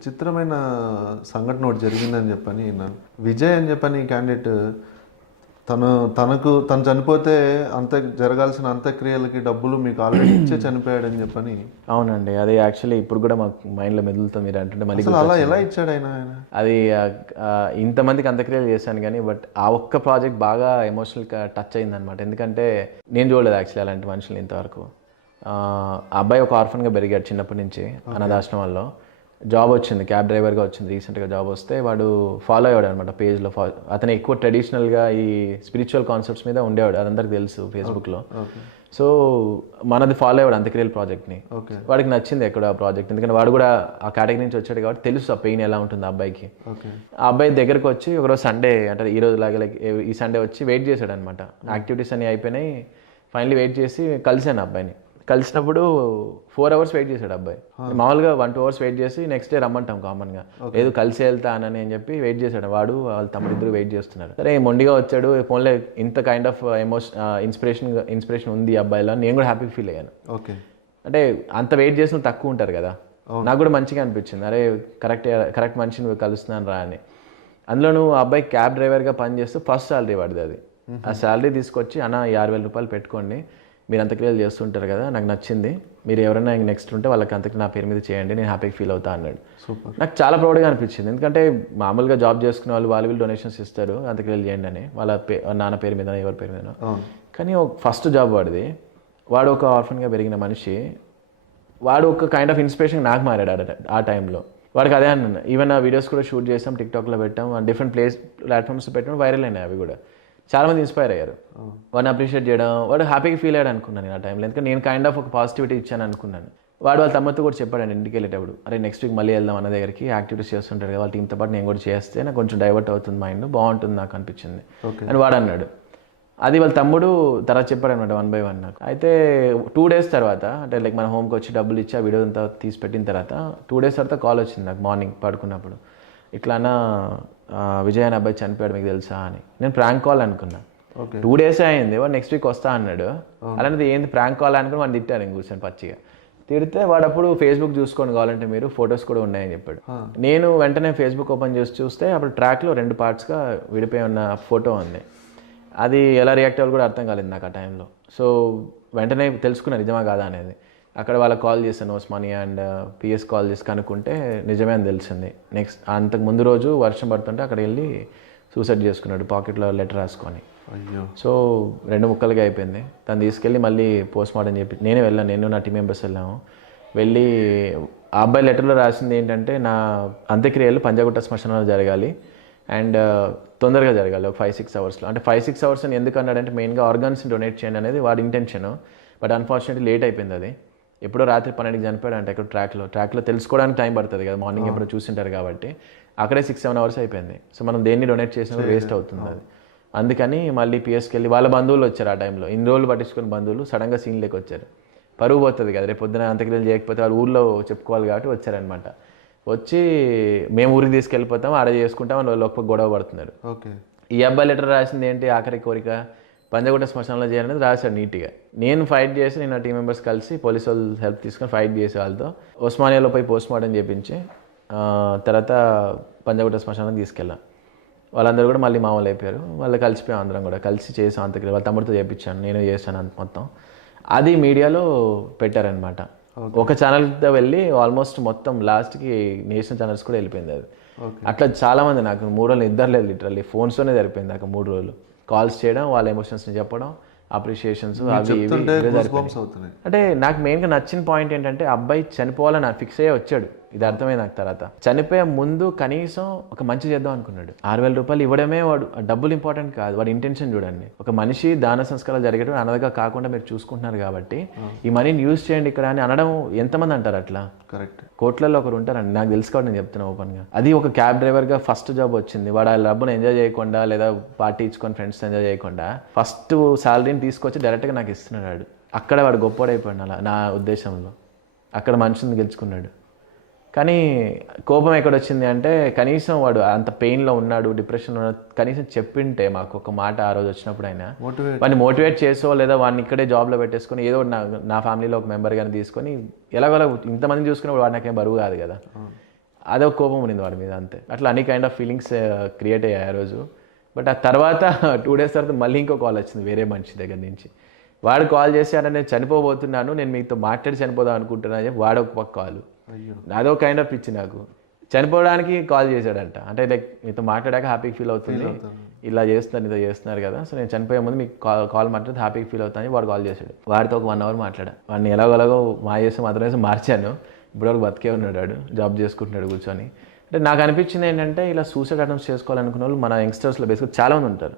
విచిత్రమైన సంఘటన ఒకటి జరిగిందని చెప్పని విన్నాను. విజయ్ అని చెప్పని క్యాండిడేట్ తను చనిపోతే జరగాల్సిన అంత్యక్రియలకి డబ్బులు మీకు ఆల్రెడీ ఇచ్చే చనిపోయాడని చెప్పని. అవునండి, అది యాక్చువల్లీ ఇప్పుడు కూడా మాకు మైండ్లో మెదులుతుంది మీరు అంటుంటే. మళ్ళీ అలా ఎలా ఇచ్చాడు ఆయన? అది ఇంతమందికి అంత్యక్రియలు చేశాను కానీ బట్ ఆ ఒక్క ప్రాజెక్ట్ బాగా ఎమోషనల్గా టచ్ అయిందనమాట. ఎందుకంటే నేను చూడలేదు యాక్చువల్లీ అలాంటి మనుషులు ఇంతవరకు. ఆ అబ్బాయి ఒక ఆర్ఫన్గా పెరిగాడు చిన్నప్పటి నుంచి అనాథాశ్రమాల్లో. జాబ్ వచ్చింది, క్యాబ్ డ్రైవర్గా వచ్చింది రీసెంట్గా. జాబ్ వస్తే వాడు ఫాలో అయ్యాడు అనమాట పేజ్లో. అతను ఎక్కువ ట్రెడిషనల్గా ఈ స్పిరిచువల్ కాన్సెప్ట్స్ మీద ఉండేవాడు, అదందరికీ తెలుసు ఫేస్బుక్లో. సో మనది ఫాలో అయ్యాడు అంత్యక్రియల ప్రాజెక్ట్ని. వాడికి నచ్చింది ఎక్కడ ఆ ప్రాజెక్ట్, ఎందుకంటే వాడు కూడా ఆ కేటగిరీ నుంచి వచ్చాడు కాబట్టి తెలుసు ఆ పెయిన్ ఎలా ఉంటుంది ఆ అబ్బాయికి. ఆ అబ్బాయి దగ్గరకు వచ్చి ఒకరోజు సండే అంటే ఈ రోజు లాగా లైక్ ఈ సండే వచ్చి వెయిట్ చేశాడు అనమాట. యాక్టివిటీస్ అన్నీ అయిపోయినాయి, ఫైనల్లీ వెయిట్ చేసి కలిశాను అబ్బాయిని. కలిసినప్పుడు 4 hours వెయిట్ చేశాడు అబ్బాయి. మామూలుగా 1-2 hours వెయిట్ చేసి నెక్స్ట్ డే రమ్మంటాం కామన్గా, లేదు కలిసి వెళ్తానని అని చెప్పి వెయిట్ చేశాడు. వాడు వాళ్ళ తమ్ముడిద్దరు వెయిట్ చేస్తున్నారు. సరే మొండిగా వచ్చాడు, ఫోన్లో ఇంత కైండ్ ఆఫ్ ఇన్స్పిరేషన్ ఉంది అబ్బాయిలో, నేను కూడా హ్యాపీ ఫీల్ అయ్యాను. ఓకే, అంటే అంత వెయిట్ చేసిన తక్కువ ఉంటారు కదా, నాకు కూడా మంచిగా అనిపించింది. అరే కరెక్ట్ మనిషిని నువ్వు కలుస్తున్నాను రా అని. అందులో నువ్వు అబ్బాయి క్యాబ్ డ్రైవర్గా పనిచేస్తూ ఫస్ట్ శాలరీ పడింది అది. ఆ శాలరీ తీసుకొచ్చి అన్న 50,000 రూపాయలు పెట్టుకోండి, మీరు అంత్యక్రియలు చేస్తుంటారు కదా, నాకు నచ్చింది, మీరు ఎవరైనా నెక్స్ట్ ఉంటే వాళ్ళకి అంతక్రియ నా పేరు మీద చేయండి, నేను హ్యాపీగా ఫీల్ అవుతా అన్నాడు. సూపర్. నాకు చాలా ప్రౌడ్గా అనిపించింది, ఎందుకంటే మామూలుగా జాబ్ చేసుకునే వాళ్ళు డొనేషన్స్ ఇస్తారు అంత్యక్రియలు చేయండి అని, వాళ్ళ నాన్న పేరు మీద ఎవరి పేరు మీద. కానీ ఫస్ట్ జాబ్ వాడిది. వాడు ఒక ఆర్ఫన్గా పెరిగిన మనిషి, వాడు ఒక కైండ్ ఆఫ్ ఇన్స్పిరేషన్ నాకు మారాడు ఆ టైంలో. వాడికి అదే అన్నాను. ఈవెన్ ఆ వీడియోస్ కూడా షూట్ చేసాం, టిక్టాక్లో పెట్టాం, డిఫరెంట్ ప్లాట్ఫామ్స్లో పెట్టాం, వైరల్ అయినాయి అవి కూడా. చాలామంది ఇన్స్పైర్ అయ్యారు, వాడిని అప్రిషియేట్ చేయడం. వాడు హ్యాపీగా ఫీల్ అయ్యాడు అనుకున్నాను నేను ఆ టైంలో, ఎందుకంటే నేను కైండ్ ఆఫ్ ఒక పాజిటివిటీ ఇచ్చాను అనుకున్నాను. వాడు వాళ్ళ తమ్మతో కూడా చెప్పాడు ఇంటికి వెళ్ళేటప్పుడు, అరే నెక్స్ట్ వీక్ మళ్ళీ వెళ్దాం అన్న దగ్గరికి, యాక్టివిటీస్ చేస్తుంటారు కదా వాళ్ళ టీంతో పాటు, నేను కూడా చేస్తే నాకు కొంచెం డైవర్ట్ అవుతుంది మైండ్, బాగుంటుంది నాకు అనిపించింది అని వాడు అన్నాడు. అది వాళ్ళ తమ్ముడు తర్వాత చెప్పాడు అనమాట 1 by 1 నాకు. అయితే 2 days తర్వాత, అంటే లైక్ మన హోమ్కి వచ్చి డబ్బులు ఇచ్చి ఆ వీడియో అంతా తీసి పెట్టిన తర్వాత 2 days తర్వాత కాల్ వచ్చింది నాకు మార్నింగ్ పడుకున్నప్పుడు. ఇట్లా అన్న విజయ్ అనే అబ్బాయి చనిపోయాడు మీకు తెలుసా అని. నేను ప్రాంక్ కాల్ అనుకున్నా. 2 days అయింది, వాడు నెక్స్ట్ వీక్ వస్తా అన్నాడు. అలాంటిది ఏంది ప్రాంక్ కాల్ అనుకుని వాడిని తిట్టాను నేను కూర్చొని పచ్చిగా. తిడితే వాడు అప్పుడు ఫేస్బుక్ చూసుకోండి కావాలంటే మీరు, ఫొటోస్ కూడా ఉన్నాయని చెప్పాడు. నేను వెంటనే ఫేస్బుక్ ఓపెన్ చేసి చూస్తే అప్పుడు ట్రాక్లో 2 partsగా విడిపోయి ఉన్న ఫోటో ఉంది. అది ఎలా రియాక్ట్ అవ్వాలి కూడా అర్థం కాలేదు నాకు ఆ టైంలో. సో వెంటనే తెలుసుకున్నాను నిజమా కాదా అనేది. అక్కడ వాళ్ళకి కాల్ చేశాను, ఉస్మానియా అండ్ పిఎస్ కాల్ చేసి కనుక్కుంటే నిజమే అని తెలిసింది. నెక్స్ట్ అంతకు ముందు రోజు వర్షం పడుతుంటే అక్కడ వెళ్ళి సూసైడ్ చేసుకున్నాడు, పాకెట్లో లెటర్ రాసుకొని. సో 2 ముక్కలుగా అయిపోయింది. తను తీసుకెళ్ళి మళ్ళీ పోస్ట్ మార్టం చెప్పి నేనే వెళ్ళాను, నేను నా టీం మెంబర్స్ వెళ్ళాము. వెళ్ళి ఆ అబ్బాయి లెటర్లో రాసింది ఏంటంటే, నా అంత్యక్రియలు పంజాగుట్ట శ్మశానంలో జరగాలి అండ్ తొందరగా జరగాలి, ఒక 5-6 hours. అంటే 5-6 hours అని ఎందుకు అన్నాడంటే, మెయిన్గా ఆర్గాన్స్ని డొనేట్ చేయండి అనేది వాడి ఇంటెన్షన్. బట్ అన్ఫార్చునేట్లీ లేట్ అయిపోయింది. అది ఎప్పుడో రాత్రి 12కి చనిపోయాడు అంటే ఇక్కడ ట్రాక్లో తెలుసుకోవడానికి టైం పడుతుంది కదా, మార్నింగ్ ఎప్పుడో చూసింటారు కాబట్టి. అక్కడే 6-7 hours అయిపోయింది. సో మనం దేన్ని డొనేట్ చేసినా వేస్ట్ అవుతుంది అది. అందుకని మళ్ళీ పిఎస్కి వెళ్ళి వాళ్ళ బంధువులు వచ్చారు ఆ టైంలో. ఇన్ని రోజులు పట్టించుకున్న బంధువులు సడన్గా సీన్లోకి వచ్చారు. పరువు పోతుంది కదా, రేపు పొద్దున అంత్యక్రియలు చేయకపోతే వాళ్ళు ఊళ్ళో చెప్పుకోవాలి కాబట్టి వచ్చారనమాట. వచ్చి మేము ఊరికి తీసుకెళ్ళిపోతాం, ఆడ చేసుకుంటాం అని వాళ్ళు ఒక్క గొడవ పడుతున్నారు. ఈ అబ్బాయి లెటర్ రాసింది ఏంటి, ఆఖరి కోరిక పంజాగుట్ట శ్మశానంలో చేయాలనేది రాశాడు నీట్గా. నేను ఫైట్ చేసి, నేను టీం మెంబర్స్ కలిసి పోలీసు వాళ్ళు హెల్ప్ తీసుకొని ఫైట్ చేసి వాళ్ళతో ఉస్మానియాలో పోయి పోస్ట్ మార్టం చేయించి తర్వాత పంజాగుట్ట శ్మశానం తీసుకెళ్ళాం. వాళ్ళందరూ కూడా మళ్ళీ మామూలు అయిపోయారు. వాళ్ళు కలిసిపోయాం, అందరం కూడా కలిసి చేసాం అంతక్రియ. వాళ్ళ తమ్ముడితో చేయించాను, నేను చేశాను అంత మొత్తం. అది మీడియాలో పెట్టారనమాట. ఒక ఛానల్తో వెళ్ళి ఆల్మోస్ట్ మొత్తం లాస్ట్కి నేషనల్ ఛానల్స్ కూడా వెళ్ళిపోయింది అది. అట్లా చాలామంది నాకు 3 రోజులు నిద్ర లేదు, లిటరల్లీ ఫోన్స్తోనే సరిపోయింది నాకు 3 రోజులు. కాల్స్ చేయడం, వాళ్ళ ఎమోషన్స్ని చెప్పడం, అప్రిషియేషన్స్ అవి అంటే నాకు మెయిన్గా నచ్చిన పాయింట్ ఏంటంటే, అబ్బాయి చనిపోవాలని నాకు ఫిక్స్ అయ్యే వచ్చాడు. ఇది అర్థమైంది నాకు తర్వాత. చనిపోయే ముందు కనీసం ఒక మంచి చేద్దాం అనుకున్నాడు. 6,000 రూపాయలు ఇవ్వడమే, వాడు డబ్బులు ఇంపార్టెంట్ కాదు, వాడి ఇంటెన్షన్ చూడండి. ఒక మనిషి దాన సంస్కారాలు జరిగేటప్పుడు అనదగా కాకుండా మీరు చూసుకుంటున్నారు కాబట్టి ఈ మనీని యూజ్ చేయండి ఇక్కడ అని అనడం ఎంతమంది అంటారు అట్లా? కరెక్ట్. కోట్లలో ఒకరు ఉంటారండి, నాకు తెలుసు కాబట్టి నేను చెప్తున్నా ఓపెన్గా. అది ఒక క్యాబ్ డ్రైవర్గా ఫస్ట్ జాబ్ వచ్చింది. వాడు ఆ డబ్బును ఎంజాయ్ చేయకుండా లేదా పార్టీ ఇచ్చుకొని ఫ్రెండ్స్ ఎంజాయ్ చేయకుండా ఫస్ట్ శాలరీని తీసుకొచ్చి డైరెక్ట్గా నాకు ఇస్తున్నాడు. అక్కడ వాడు గొప్పవాడైపోయాడు అలా నా ఉద్దేశంలో. అక్కడ మనుషుల్ని గెలుచుకున్నాడు. కానీ కోపం ఎక్కడొచ్చింది అంటే, కనీసం వాడు అంత పెయిన్లో ఉన్నాడు, డిప్రెషన్లో ఉన్నాడు, కనీసం చెప్పింటే మాకు ఒక మాట ఆ రోజు వచ్చినప్పుడు అయినా వాడిని మోటివేట్ చేసో లేదా వాడిని ఇక్కడే జాబ్లో పెట్టేసుకొని ఏదో నా ఫ్యామిలీలో ఒక మెంబర్ కానీ తీసుకొని ఎలాగోలా ఇంతమంది చూసుకున్నప్పుడు వాడు నాకేం బరువు కాదు కదా. అదొక కోపం ఉన్నింది వాడి మీద అంతే. అట్లా అన్ని కైండ్ ఆఫ్ ఫీలింగ్స్ క్రియేట్ అయ్యాయి ఆ రోజు. బట్ ఆ తర్వాత 2 days తర్వాత మళ్ళీ ఇంకో కాల్ వచ్చింది వేరే మనిషి దగ్గర నుంచి. వాడు కాల్ చేసి అన్న నేను చనిపోబోతున్నాను, నేను మీతో మాట్లాడి చనిపోదాం అనుకుంటున్నాను అని చెప్పి వాడు ఒక పక్క కాల్. అదో కైండ్ ఆఫ్ పిచ్చి నాకు. చనిపోవడానికి కాల్ చేశాడంట. అంటే లైక్ మీతో మాట్లాడాక హ్యాపీగా ఫీల్ అవుతుంది, ఇలా చేస్తున్నారు ఇదో చేస్తున్నారు కదా, సో నేను చనిపోయే ముందు మీకు కాల్ మాట్లాడితే హ్యాపీగా ఫీల్ అవుతాను వాడు కాల్ చేశాడు. వాడితో ఒక 1 hour మాట్లాడా. వాడిని ఎలాగోలాగో చేసి మాత్రమే మార్చాను. ఇప్పటివరకు బతికే ఉన్నాడు, వాడు జాబ్ చేసుకుంటున్నాడు కూర్చొని. అంటే నాకు అనిపించింది ఏంటంటే ఇలా సూసైడ్ అటెంప్ట్స్ చేసుకోవాలనుకున్న వాళ్ళు మన యంగ్స్టర్స్లో బేసిక్గా చాలామంది ఉంటారు.